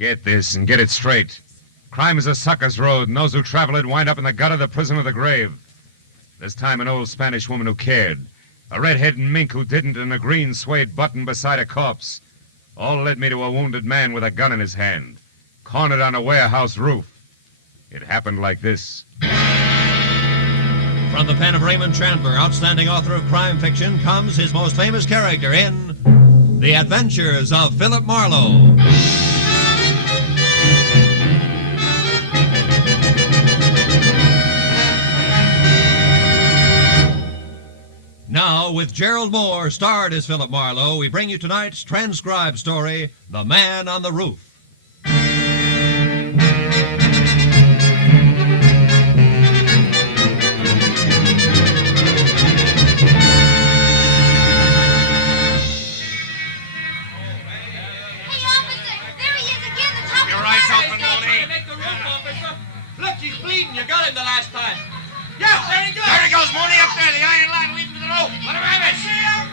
Get this and get it straight. Crime is a sucker's road, and those who travel it wind up in the gutter, the prison, or the grave. This time an old Spanish woman who cared, a red-headed mink who didn't, and a green suede button beside a corpse. All led me to a wounded man with a gun in his hand, cornered on a warehouse roof. It happened like this. From the pen of Raymond Chandler, outstanding author of crime fiction, comes his most famous character in The Adventures of Philip Marlowe. Now, with Gerald Mohr, starred as Philip Marlowe, we bring you tonight's transcribed story, The Man on the Roof. He's bleeding. You got him the last time. Yeah, there he goes. There he goes, Mooney, up there. The iron line leading to the roof. Let him have it. See him?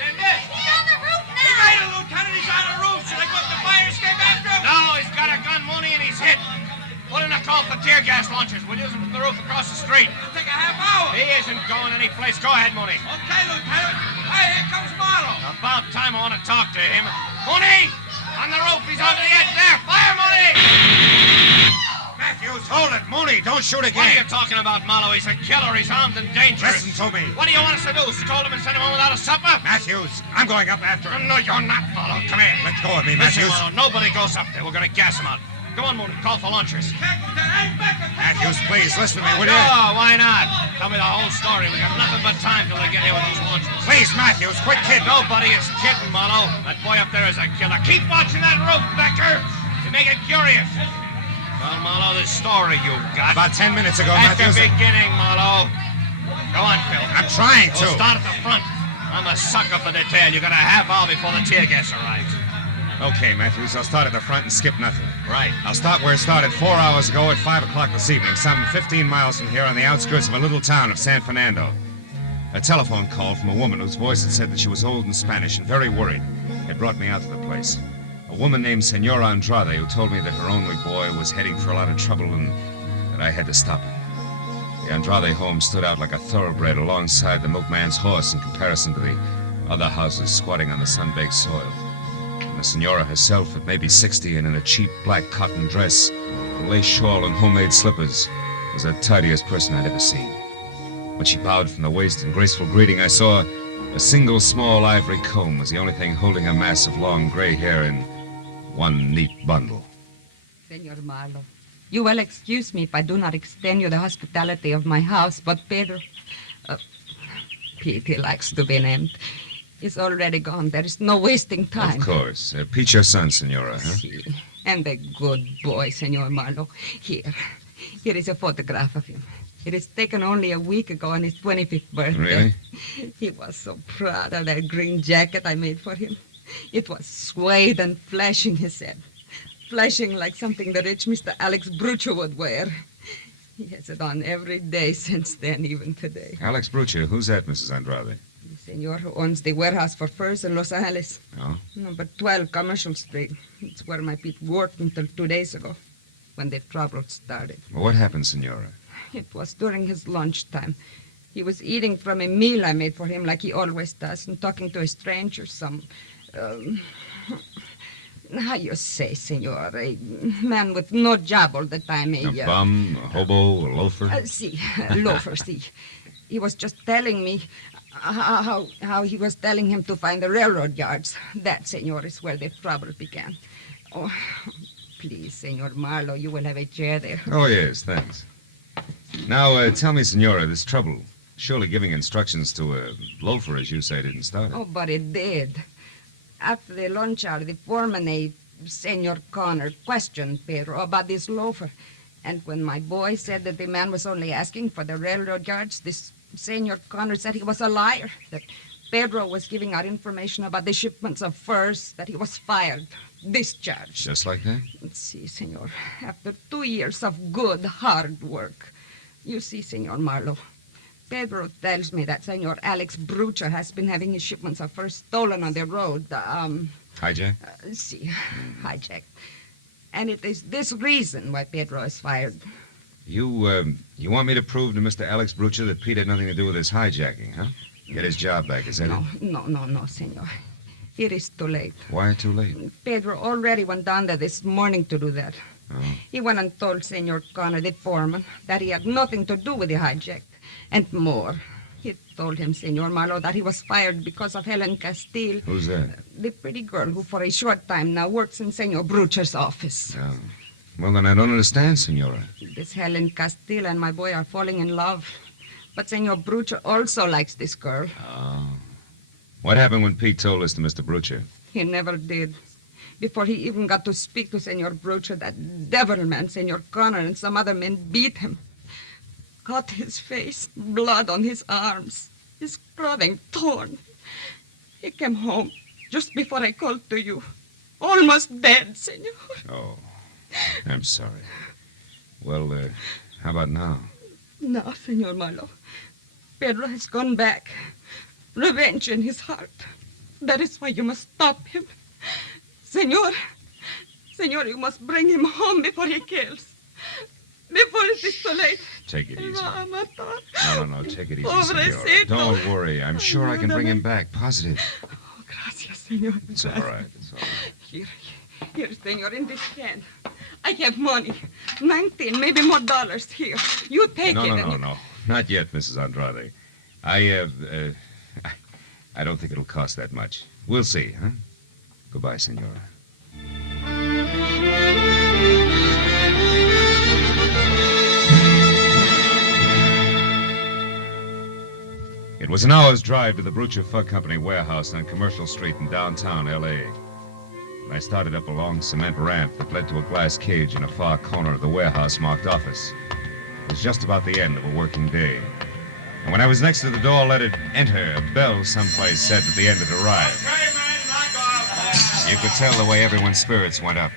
They missed. He's on the roof now. He made it, Lieutenant. He's on the roof. Should I go up the fire escape after him? No, he's got a gun, Mooney, and he's hit. Put in a call for tear gas launchers. We'll use them from the roof across the street. It'll take a half hour. He isn't going any place. Go ahead, Mooney. Okay, Lieutenant. Hey, here comes Marlowe. About time I want to talk to him. Mooney! On the roof. He's on the edge there. Fire, Mooney! Matthews, hold it. Mooney, don't shoot again. What are you talking about, Marlowe? He's a killer. He's armed and dangerous. Listen to me. What do you want us to do? Scold him and send him home without a supper? Matthews, I'm going up after him. No, you're not, Marlowe. Come here. Let go of me, Listen, Matthews. Marlowe, nobody goes up there. We're going to gas him out. Go on, Mooney. Call for launchers. Matthews, please, listen to me, will you? No, why not? Tell me the whole story. We got nothing but time till they get here with those launchers. Please, Matthews, quit kidding. Nobody is kidding, Marlowe. That boy up there is a killer. Keep watching that roof, Becker. You make it curious. Well, Marlowe, this story you've got. About 10 minutes ago, At Matthews. the beginning, Marlowe. Go on, Phil. I'm trying to. We'll start at the front. I'm a sucker for detail. You got a half hour before the tear gas arrives. Okay, Matthews, I'll start at the front and skip nothing. Right. I'll start where it started 4 hours ago at 5 o'clock this evening, some 15 miles from here on the outskirts of a little town of San Fernando. A telephone call from a woman whose voice had said that she was old and Spanish and very worried. It brought me out to the place. A woman named Senora Andrade who told me that her only boy was heading for a lot of trouble and that I had to stop him. The Andrade home stood out like a thoroughbred alongside the milkman's horse in comparison to the other houses squatting on the sun-baked soil. And the Senora herself, at maybe 60 and in a cheap black cotton dress, a lace shawl and homemade slippers, was the tidiest person I'd ever seen. When she bowed from the waist in graceful greeting, I saw a single small ivory comb was the only thing holding a mass of long gray hair in one neat bundle. Senor Marlowe, you will excuse me if I do not extend you the hospitality of my house, but Pedro, Pete, he likes to be named, is already gone. There is no wasting time. Of course. Pete, your son, Senora, huh? Si. And a good boy, Senor Marlowe. Here is a photograph of him. It is taken only a week ago on his 25th birthday. Really? He was so proud of that green jacket I made for him. It was suede and flashing, he said. Flashing like something the rich Mr. Alex Brucho would wear. He has it on every day since then, even today. Alex Brucha, who's that, Mrs. Andrade? The senor who owns the warehouse for furs in Los Angeles. Oh? Number 12 Commercial Street. It's where my Pete worked until 2 days ago, when the trouble started. Well, what happened, Senora? It was during his lunchtime. He was eating from a meal I made for him like he always does and talking to a stranger, how you say, senor, a man with no job all the time. A bum, a hobo, a loafer? Loafer, see. He was just telling me how he was telling him to find the railroad yards. That, senor, is where the trouble began. Oh, please, Senor Marlowe, you will have a chair there. Oh, yes, thanks. Now, tell me, Senora, this trouble. Surely giving instructions to a loafer, as you say, didn't start it. Oh, but it did. After the lunch hour, the foreman, Senor Connor, questioned Pedro about this loafer. And when my boy said that the man was only asking for the railroad yards, this Senor Connor said he was a liar, that Pedro was giving out information about the shipments of furs, that he was fired, discharged. Just like that? Let's see, senor. After 2 years of good, hard work. You see, Senor Marlowe, Pedro tells me that Senor Alex Brucha has been having his shipments of furs stolen on the road. Hijack? See, hijacked. And it is this reason why Pedro is fired. You want me to prove to Mr. Alex Brucher that Pete had nothing to do with this hijacking, huh? Get his job back, is that it? No, senor. It is too late. Why too late? Pedro already went down there this morning to do that. Oh. He went and told Senor Connor, the foreman, that he had nothing to do with the hijack. And more. He told him, Senor Marlowe, that he was fired because of Helen Castile. Who's that? The pretty girl who for a short time now works in Senor Brucher's office. Oh. Well, then I don't understand, Senora. This Helen Castile and my boy are falling in love. But Senor Brucher also likes this girl. Oh. What happened when Pete told this to Mr. Brucher? He never did. Before he even got to speak to Senor Brucher, that devil man, Senor Connor, and some other men beat him. Cut his face, blood on his arms, his clothing torn. He came home just before I called to you. Almost dead, Senor. Oh, I'm sorry. Well, how about now? No, Senor Marlowe. Pedro has gone back. Revenge in his heart. That is why you must stop him. Senor, you must bring him home before he kills. Before it is too late. Take it easy. No, take it easy, Pobrecito. Senora. Don't worry. I'm sure I can bring him back. Positive. Oh, gracias, Senor. It's all right. Here, Senor, in this can. I have money. 19, maybe more dollars here. You take it. No. Not yet, Mrs. Andrade. I don't think it'll cost that much. We'll see, huh? Goodbye, Senora. It was an hour's drive to the Brucher Fug Company warehouse on Commercial Street in downtown L.A. When I started up a long cement ramp that led to a glass cage in a far corner of the warehouse marked office. It was just about the end of a working day. And when I was next to the door, let it enter, a bell someplace said that the end had arrived. You could tell the way everyone's spirits went up.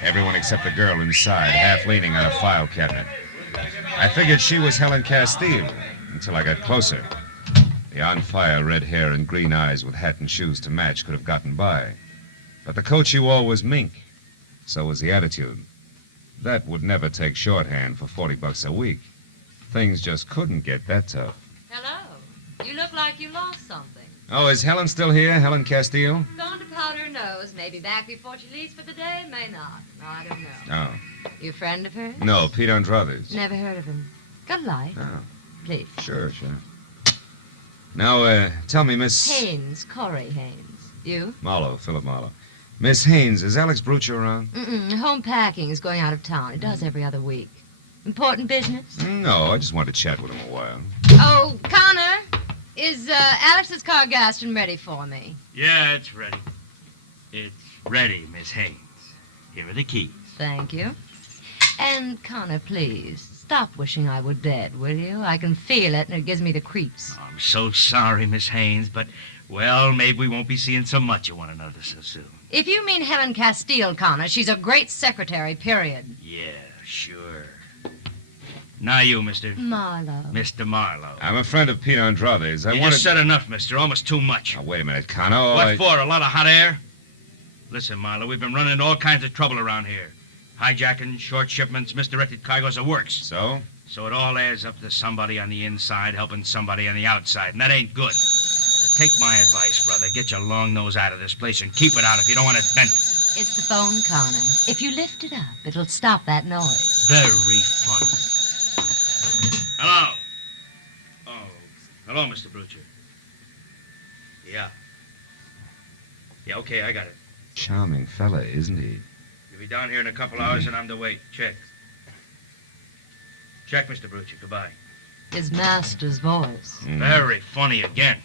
Everyone except the girl inside, half leaning on a file cabinet. I figured she was Helen Castile until I got closer. The on-fire red hair and green eyes with hat and shoes to match could have gotten by. But the coat she wore was mink. So was the attitude. That would never take shorthand for $40 a week. Things just couldn't get that tough. Hello. You look like you lost something. Oh, is Helen still here, Helen Castile? Gone to powder her nose. Maybe back before she leaves for the day. May not. I don't know. Oh. You a friend of hers? No, Pete Andrade's. Never heard of him. Got a light? Oh. Please. Sure. Now, tell me, Miss... Haynes, Corey Haynes. You? Marlowe, Philip Marlowe. Miss Haynes, is Alex Brucher around? Home packing is going out of town. He does every other week. Important business? No, I just wanted to chat with him a while. Oh, Connor, is Alex's car gassed and ready for me? Yeah, it's ready. It's ready, Miss Haynes. Here are the keys. Thank you. And, Connor, please, stop wishing I were dead, will you? I can feel it, and it gives me the creeps. Oh, I'm so sorry, Miss Haynes, but, well, maybe we won't be seeing so much of one another so soon. If you mean Helen Castile, Connor, she's a great secretary, period. Yeah, sure. Now you, Mr. Marlowe. Mr. Marlowe. I'm a friend of Pete Andrade's. You just said enough, mister. Almost too much. Now, wait a minute, Connor. What for? A lot of hot air? Listen, Marlowe, we've been running into all kinds of trouble around here. Hijacking, short shipments, misdirected cargoes, the works. So? So it all adds up to somebody on the inside helping somebody on the outside, and that ain't good. Now, take my advice, brother. Get your long nose out of this place and keep it out if you don't want it bent. It's the phone, Connor. If you lift it up, it'll stop that noise. Very funny. Hello. Oh, hello, Mr. Brucher. Yeah. Yeah, okay, I got it. Charming fella, isn't he? You'll be down here in a couple hours and I'm to wait. Check. Check, Mr. Brucher. Goodbye. His master's voice. Very funny again.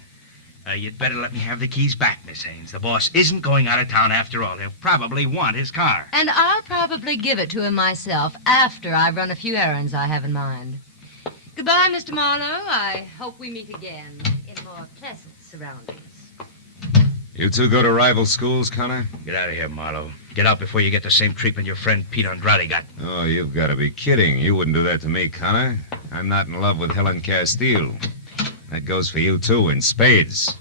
You'd better let me have the keys back, Miss Haynes. The boss isn't going out of town after all. He'll probably want his car. And I'll probably give it to him myself after I've run a few errands I have in mind. Goodbye, Mr. Marlowe. I hope we meet again in more pleasant surroundings. You two go to rival schools, Connor? Get out of here, Marlowe. Get out before you get the same treatment your friend Pete Andrade got. Oh, you've got to be kidding. You wouldn't do that to me, Connor. I'm not in love with Helen Castile. That goes for you, too, in spades.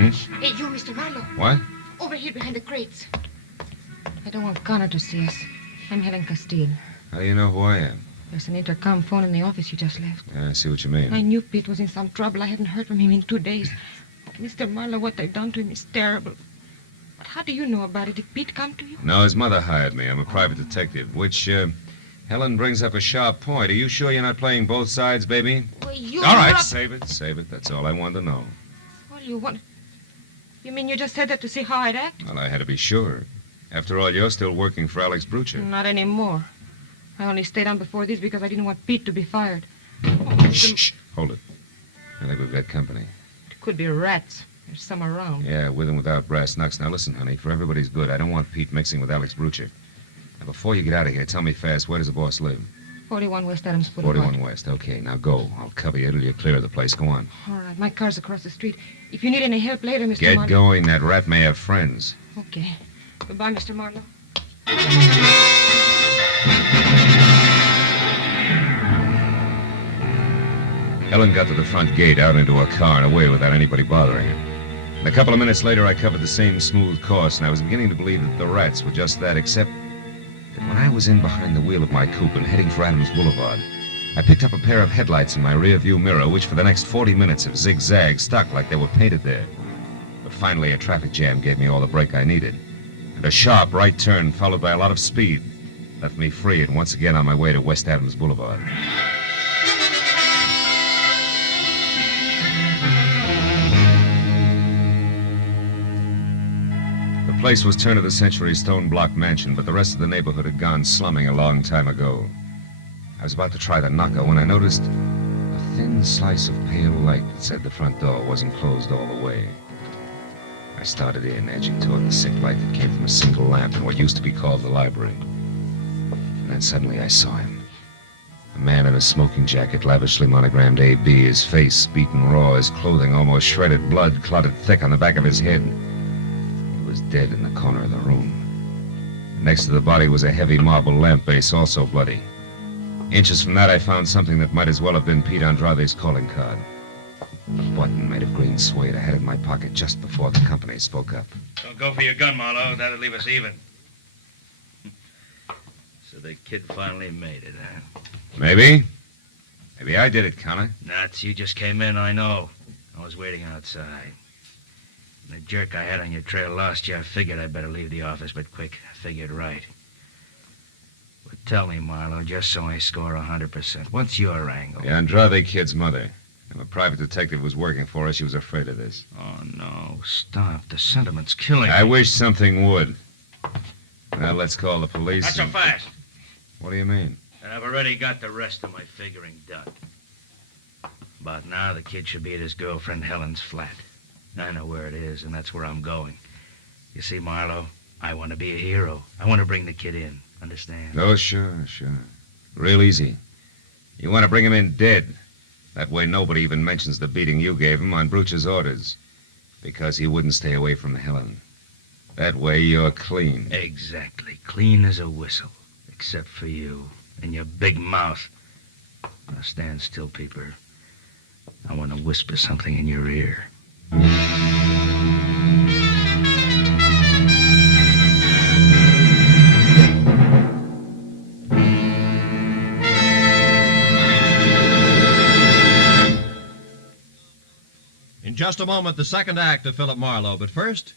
Hey, you, Mr. Marlowe. What? Over here behind the crates. I don't want Connor to see us. I'm Helen Castile. How do you know who I am? There's an intercom phone in the office you just left. Yeah, I see what you mean. I knew Pete was in some trouble. I hadn't heard from him in 2 days. Oh, Mr. Marlowe, what they've done to him is terrible. But how do you know about it? Did Pete come to you? No, his mother hired me. I'm a private detective, which, Helen brings up a sharp point. Are you sure you're not playing both sides, baby? Well, you... All right, save it. That's all I wanted to know. All you want... You mean you just said that to see how I'd act? Well, I had to be sure. After all, you're still working for Alex Brucher. Not anymore. I only stayed on before this because I didn't want Pete to be fired. Oh, Shh. Hold it. I think we've got company. It could be rats. There's some around. Yeah, with and without brass knucks. Now, listen, honey, for everybody's good, I don't want Pete mixing with Alex Brucher. Now, before you get out of here, tell me fast, where does the boss live? 41 West Adams Boulevard. 41 West. Okay, now go. I'll cover you till you clear the place. Go on. All right, my car's across the street. If you need any help later, Mr. Get Marlowe... going. That rat may have friends. Okay. Goodbye, Mr. Marlowe. Helen got to the front gate, out into her car, and away without anybody bothering her. And a couple of minutes later, I covered the same smooth course, and I was beginning to believe that the rats were just that, except that when I was in behind the wheel of my coupe and heading for Adams Boulevard, I picked up a pair of headlights in my rear-view mirror, which for the next 40 minutes have zigzagged, stuck like they were painted there. But finally, a traffic jam gave me all the brake I needed. And a sharp right turn, followed by a lot of speed, left me free and once again on my way to West Adams Boulevard. The place was turn-of-the-century stone-block mansion, but the rest of the neighborhood had gone slumming a long time ago. I was about to try the knocker when I noticed a thin slice of pale light that said the front door wasn't closed all the way. I started in, edging toward the sick light that came from a single lamp in what used to be called the library. And then suddenly I saw him. A man in a smoking jacket, lavishly monogrammed A.B., his face beaten raw, his clothing almost shredded, blood clotted thick on the back of his head. He was dead in the corner of the room. Next to the body was a heavy marble lamp base, also bloody. Inches from that, I found something that might as well have been Pete Andrade's calling card. A button made of green suede I had in my pocket just before the company spoke up. Don't go for your gun, Marlowe. That'll leave us even. So the kid finally made it, huh? Maybe. Maybe I did it, Connor. Nuts, you just came in, I know. I was waiting outside. And the jerk I had on your trail lost you. I figured I'd better leave the office, but quick. I figured right. But tell me, Marlowe, just so I score 100%, what's your angle? The Andrade kid's mother. If a private detective was working for her, she was afraid of this. Oh, no. Stop. The sentiment's killing I me. wish something would. Now, let's call the police. Not so fast. What do you mean? And I've already got the rest of my figuring done. About now, the kid should be at his girlfriend Helen's flat. I know where it is, and that's where I'm going. You see, Marlowe, I want to be a hero. I want to bring the kid in. Understand? Oh, sure. Real easy. You want to bring him in dead. That way nobody even mentions the beating you gave him on Brucher's orders. Because he wouldn't stay away from Helen. That way you're clean. Exactly. Clean as a whistle. Except for you and your big mouth. Now stand still, Peeper. I want to whisper something in your ear. In just a moment, the second act of Philip Marlowe. But first,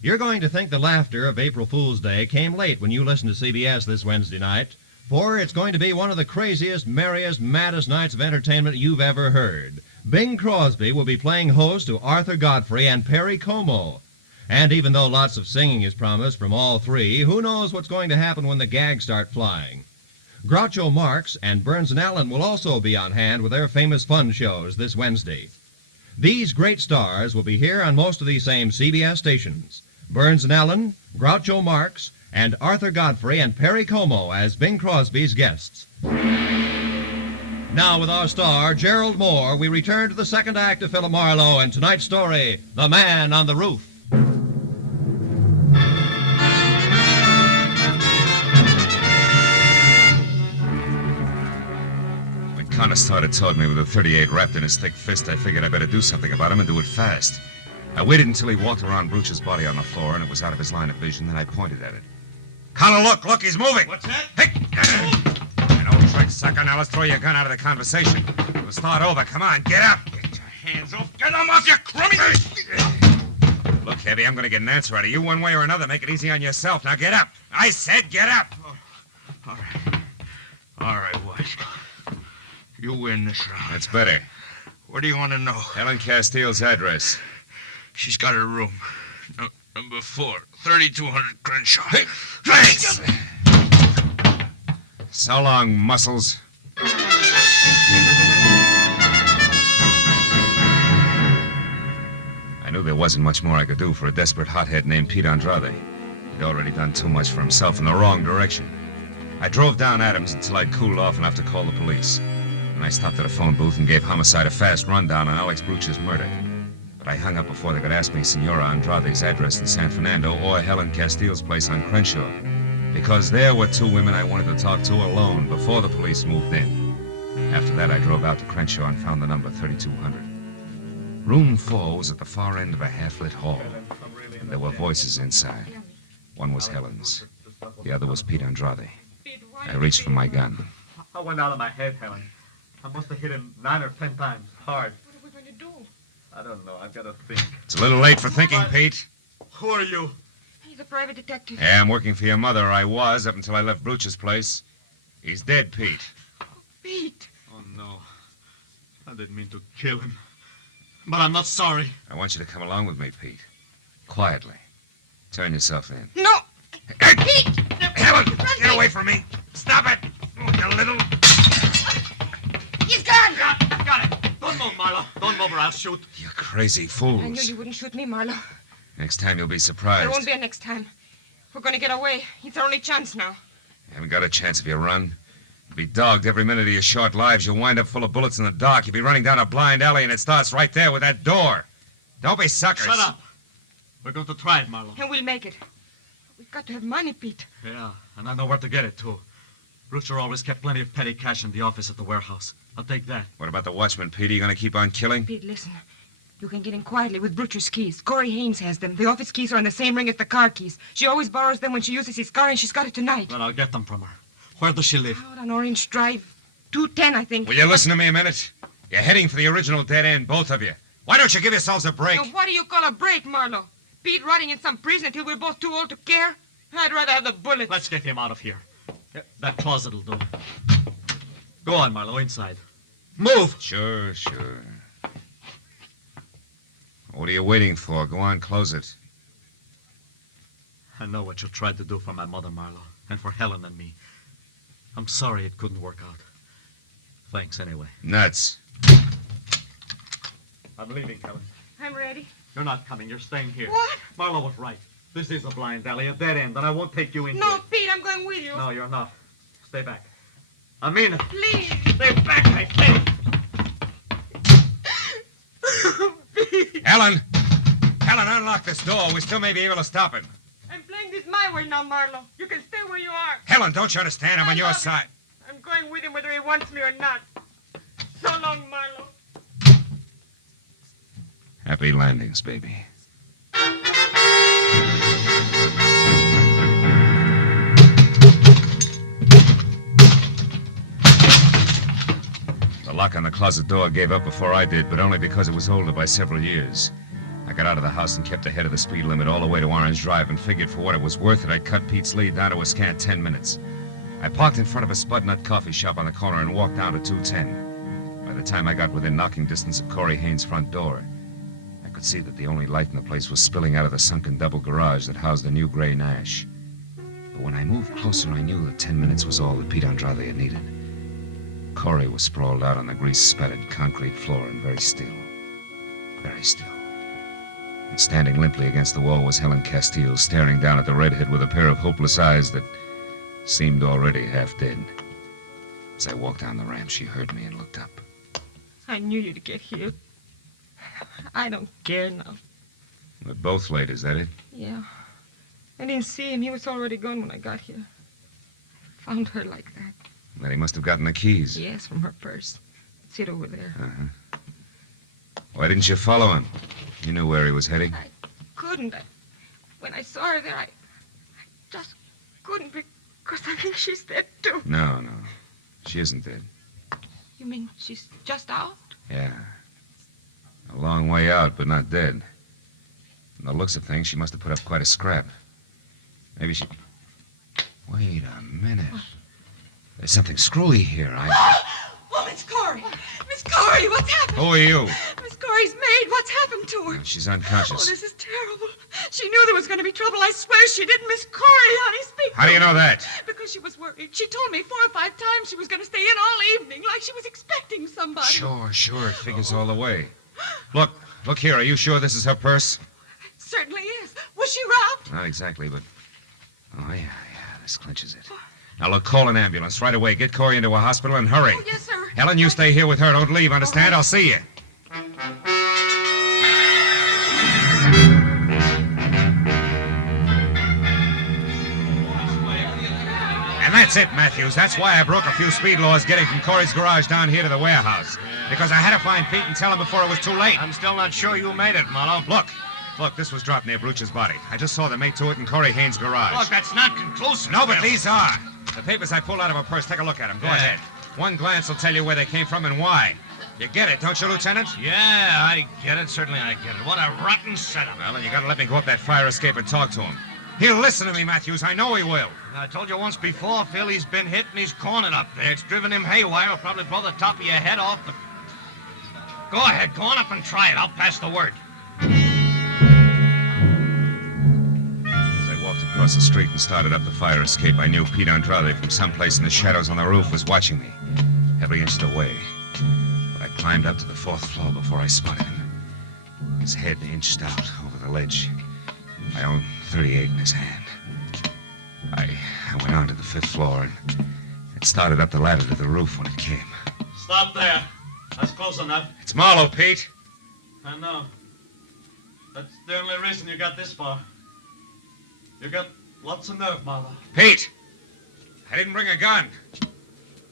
you're going to think the laughter of April Fool's Day came late when you listen to CBS this Wednesday night, for it's going to be one of the craziest, merriest, maddest nights of entertainment you've ever heard. Bing Crosby will be playing host to Arthur Godfrey and Perry Como. And even though lots of singing is promised from all three, who knows what's going to happen when the gags start flying? Groucho Marx and Burns and Allen will also be on hand with their famous fun shows this Wednesday. These great stars will be here on most of these same CBS stations. Burns and Allen, Groucho Marx, and Arthur Godfrey and Perry Como as Bing Crosby's guests. Now with our star, Gerald Mohr, we return to the second act of Philip Marlowe and tonight's story, The Man on the Roof. Connor started toward me with a .38 wrapped in his thick fist. I figured I better do something about him and do it fast. I waited until he walked around Brooch's body on the floor and it was out of his line of vision. Then I pointed at it. Connor, look, he's moving. What's that? Hey! An old trick, sucker. Now let's throw your gun out of the conversation. We'll start over. Come on, get up. Get your hands off. Get them off, you crummy. Look, Heavy, I'm going to get an answer out of you one way or another. Make it easy on yourself. Now get up. I said get up. All right, White. You win this round. That's better. What do you want to know? Helen Castile's address. She's got her room. Number 4, 3200 Crenshaw. Hey, thanks. So long, muscles. I knew there wasn't much more I could do for a desperate hothead named Pete Andrade. He'd already done too much for himself in the wrong direction. I drove down Adams until I'd cooled off enough to call the police. And I stopped at a phone booth and gave Homicide a fast rundown on Alex Brooch's murder. But I hung up before they could ask me Senora Andrade's address in San Fernando or Helen Castile's place on Crenshaw. Because there were 2 women I wanted to talk to alone before the police moved in. After that, I drove out to Crenshaw and found the number 3200. Room 4 was at the far end of a half-lit hall. And there were voices inside. One was Helen's. The other was Pete Andrade. I reached for my gun. I went out of my head, Helen. I must have hit him 9 or 10 times, hard. What are we going to do? I don't know. I've got to think. It's a little late for thinking, Pete. Who are you? He's a private detective. Yeah, I'm working for your mother. I was, up until I left Brooch's place. He's dead, Pete. Pete. Oh, no. I didn't mean to kill him. But I'm not sorry. I want you to come along with me, Pete. Quietly. Turn yourself in. No. Pete! Helen, get away from me. Stop it. Oh, you little... He's gone. Got it. Don't move, Marlowe. Don't move or I'll shoot. You crazy fools. I knew you wouldn't shoot me, Marlowe. Next time you'll be surprised. There won't be a next time. We're going to get away. It's our only chance now. You haven't got a chance if you run. You'll be dogged every minute of your short lives. You'll wind up full of bullets in the dark. You'll be running down a blind alley, and it starts right there with that door. Don't be suckers. Shut up. We're going to try it, Marlowe. And we'll make it. We've got to have money, Pete. Yeah, and I know where to get it, too. Broocher always kept plenty of petty cash in the office at the warehouse. I'll take that. What about the watchman, Pete? Are you going to keep on killing? Pete, listen. You can get in quietly with Broocher's keys. Corey Haynes has them. The office keys are on the same ring as the car keys. She always borrows them when she uses his car, and she's got it tonight. Then I'll get them from her. Where does she live? Out on Orange Drive. 210, I think. Will you listen to me a minute? You're heading for the original dead end, both of you. Why don't you give yourselves a break? Now, what do you call a break, Marlowe? Pete rotting in some prison until we're both too old to care? I'd rather have the bullets. Let's get him out of here. Yeah, that closet will do. Go on, Marlowe, inside. Move! Sure. What are you waiting for? Go on, close it. I know what you tried to do for my mother, Marlowe, and for Helen and me. I'm sorry it couldn't work out. Thanks anyway. Nuts. I'm leaving, Helen. I'm ready. You're not coming. You're staying here. What? Marlowe was right. This is a blind alley, a dead end, and I won't take you into No, it. Pete, I'm going with you. No, you're not. Stay back. I mean it. Please. Stay back, I say. Helen, unlock this door. We still may be able to stop him. I'm playing this my way now, Marlowe. You can stay where you are. Helen, don't you understand? I'm on your side. I'm going with him whether he wants me or not. So long, Marlowe. Happy landings, baby. The lock on the closet door gave up before I did, but only because it was older by several years. I got out of the house and kept ahead of the speed limit all the way to Orange Drive and figured for what it was worth that I'd cut Pete's lead down to a scant 10 minutes. I parked in front of a Spud Nut coffee shop on the corner and walked down to 210. By the time I got within knocking distance of Corey Haynes' front door, I could see that the only light in the place was spilling out of the sunken double garage that housed the new gray Nash. But when I moved closer, I knew that 10 minutes was all that Pete Andrade had needed. Corey was sprawled out on the grease-spattered concrete floor and very still. Very still. And standing limply against the wall was Helen Castile, staring down at the redhead with a pair of hopeless eyes that seemed already half dead. As I walked down the ramp, she heard me and looked up. I knew you'd get here. I don't care now. We're both late, is that it? Yeah. I didn't see him. He was already gone when I got here. I found her like that. Then he must have gotten the keys. Yes, from her purse. Sit over there. Why didn't you follow him? You knew where he was heading? I couldn't. When I saw her there, I just couldn't because I think she's dead, too. No. She isn't dead. You mean she's just out? Yeah. A long way out, but not dead. From the looks of things, she must have put up quite a scrap. Maybe she... Wait a minute. There's something screwy here. Oh, Miss Corey! Miss Corey, what's happened? Who are you? Miss Corey's maid. What's happened to her? She's Oh, unconscious. this is terrible. She knew there was going to be trouble. I swear she didn't. Miss Corey, honey, speak. How do you know that? Because she was worried. She told me 4 or 5 times she was going to stay in all evening, like she was expecting somebody. Sure. It figures all the way. Look here. Are you sure this is her purse? It certainly is. Was she robbed? Not exactly, but... Oh, yeah. This clinches it. Now, look, call an ambulance right away. Get Corey into a hospital and hurry. Oh, yes, sir. Helen, you stay here with her. Don't leave, understand? I'll see you. And that's it, Matthews. That's why I broke a few speed laws getting from Corey's garage down here to the warehouse. Because I had to find Pete and tell him before it was too late. I'm still not sure you made it, Marlowe. Look, this was dropped near Brooch's body. I just saw the mate to it in Corey Haynes' garage. Look, that's not conclusive. No, but these are. The papers I pulled out of her purse. Take a look at them. Go ahead. One glance will tell you where they came from and why. You get it, don't you, Lieutenant? Yeah, I get it. Certainly I get it. What a rotten setup. Well, then you gotta let me go up that fire escape and talk to him. He'll listen to me, Matthews. I know he will. I told you once before, Phil, he's been hit and he's cornered up there. It's driven him haywire. It'll probably blow the top of your head off the... Go ahead, go on up and try it. I'll pass the word. Across the street and started up the fire escape, I knew Pete Andrade from someplace in the shadows on the roof was watching me, every inch of the way. But I climbed up to the 4th floor before I spotted him. His head inched out over the ledge, my own .38 in his hand. I went on to the 5th floor and it started up the ladder to the roof when it came. Stop there. That's close enough. It's Marlowe, Pete. I know. That's the only reason you got this far. You got lots of nerve, Marlowe. Pete, I didn't bring a gun.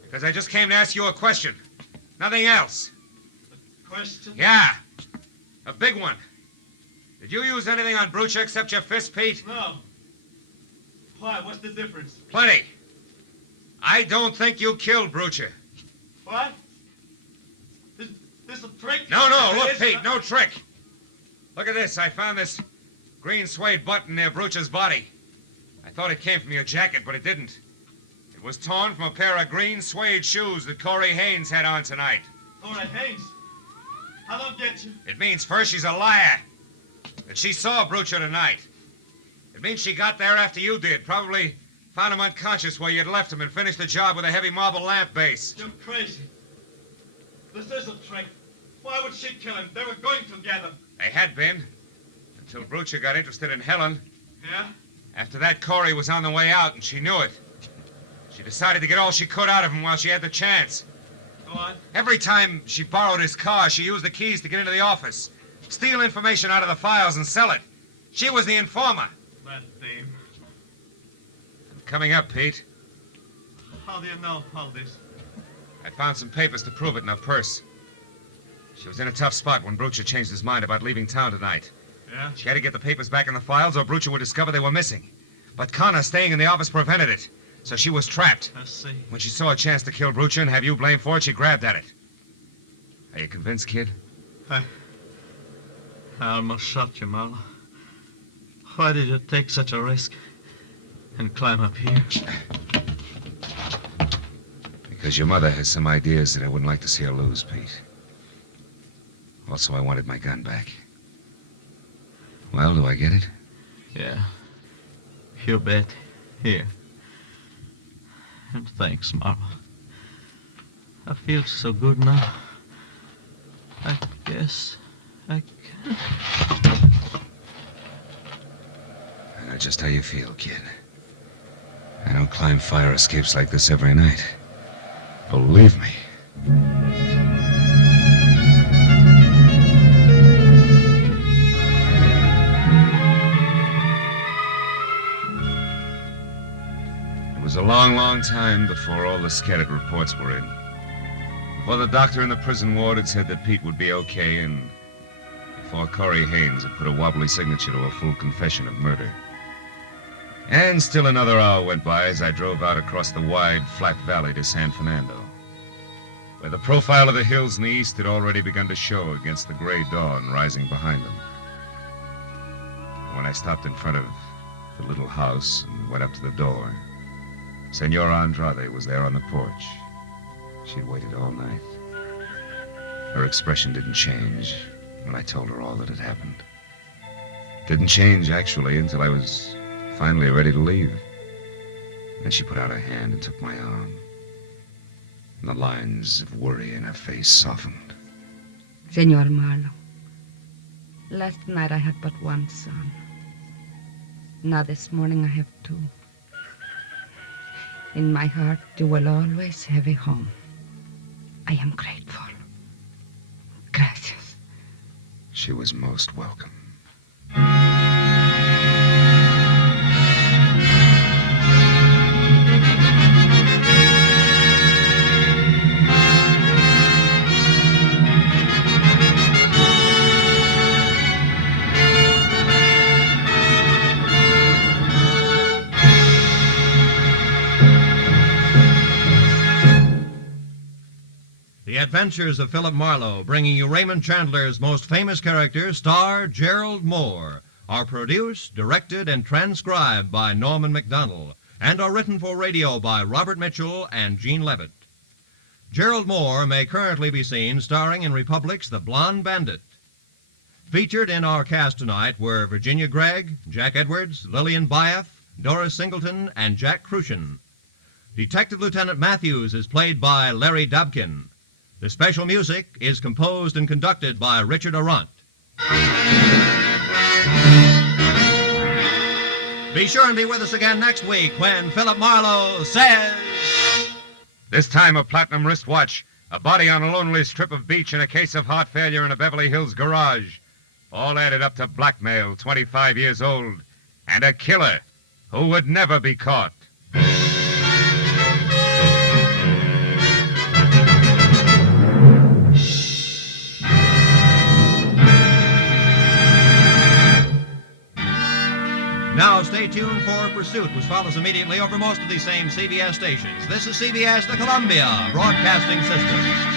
Because I just came to ask you a question. Nothing else. A question? Yeah. A big one. Did you use anything on Brucha except your fist, Pete? No. Why? What's the difference? Plenty. I don't think you killed Brucha. What? Is this a trick? No, look, Pete, no trick. Look at this. I found this green suede button near Brucha's body. I thought it came from your jacket, but it didn't. It was torn from a pair of green suede shoes that Corey Haynes had on tonight. Corey Haynes? I don't get you. It means first she's a liar. That she saw Brucha tonight. It means she got there after you did. Probably found him unconscious where you'd left him and finished the job with a heavy marble lamp base. You're crazy. This is a trick. Why would she kill him? They were going together. They had been. Until Brucha got interested in Helen. Yeah? After that, Corey was on the way out, and she knew it. She decided to get all she could out of him while she had the chance. Go on. Every time she borrowed his car, she used the keys to get into the office, steal information out of the files, and sell it. She was the informer. That dame. I'm coming up, Pete. How do you know all this? I found some papers to prove it in her purse. She was in a tough spot when Brucha changed his mind about leaving town tonight. Yeah? She had to get the papers back in the files or Brucha would discover they were missing. But Connor staying in the office prevented it, so she was trapped. I see. When she saw a chance to kill Brucha and have you blamed for it, she grabbed at it. Are you convinced, kid? I almost shot you, Marlowe. Why did you take such a risk and climb up here? Because your mother has some ideas that I wouldn't like to see her lose, Pete. Also, I wanted my gun back. Well, do I get it? Yeah. You bet. Here. And thanks, Marlowe. I feel so good now. I guess I can. I know just how you feel, kid. I don't climb fire escapes like this every night. Believe me. It was a long, long time before all the scattered reports were in. Before the doctor in the prison ward had said that Pete would be okay, and before Corey Haynes had put a wobbly signature to a full confession of murder. And still another hour went by as I drove out across the wide, flat valley to San Fernando, where the profile of the hills in the east had already begun to show against the gray dawn rising behind them. When I stopped in front of the little house and went up to the door, Senora Andrade was there on the porch. She'd waited all night. Her expression didn't change when I told her all that had happened. Didn't change, actually, until I was finally ready to leave. Then she put out her hand and took my arm. And the lines of worry in her face softened. Senor Marlowe, last night I had but one son. Now this morning I have two. In my heart, you will always have a home. I am grateful. Gracias. She was most welcome. The Adventures of Philip Marlowe, bringing you Raymond Chandler's most famous character, star Gerald Mohr, are produced, directed, and transcribed by Norman MacDonald, and are written for radio by Robert Mitchell and Gene Levitt. Gerald Mohr may currently be seen starring in Republic's The Blonde Bandit. Featured in our cast tonight were Virginia Gregg, Jack Edwards, Lillian Byeth, Doris Singleton, and Jack Crucian. Detective Lieutenant Matthews is played by Larry Dobkin. The special music is composed and conducted by Richard Arant. Be sure and be with us again next week when Philip Marlowe says... This time a platinum wristwatch, a body on a lonely strip of beach, and a case of heart failure in a Beverly Hills garage. All added up to blackmail, 25 years old, and a killer who would never be caught. Now stay tuned for Pursuit, which follows immediately over most of these same CBS stations. This is CBS, the Columbia Broadcasting System.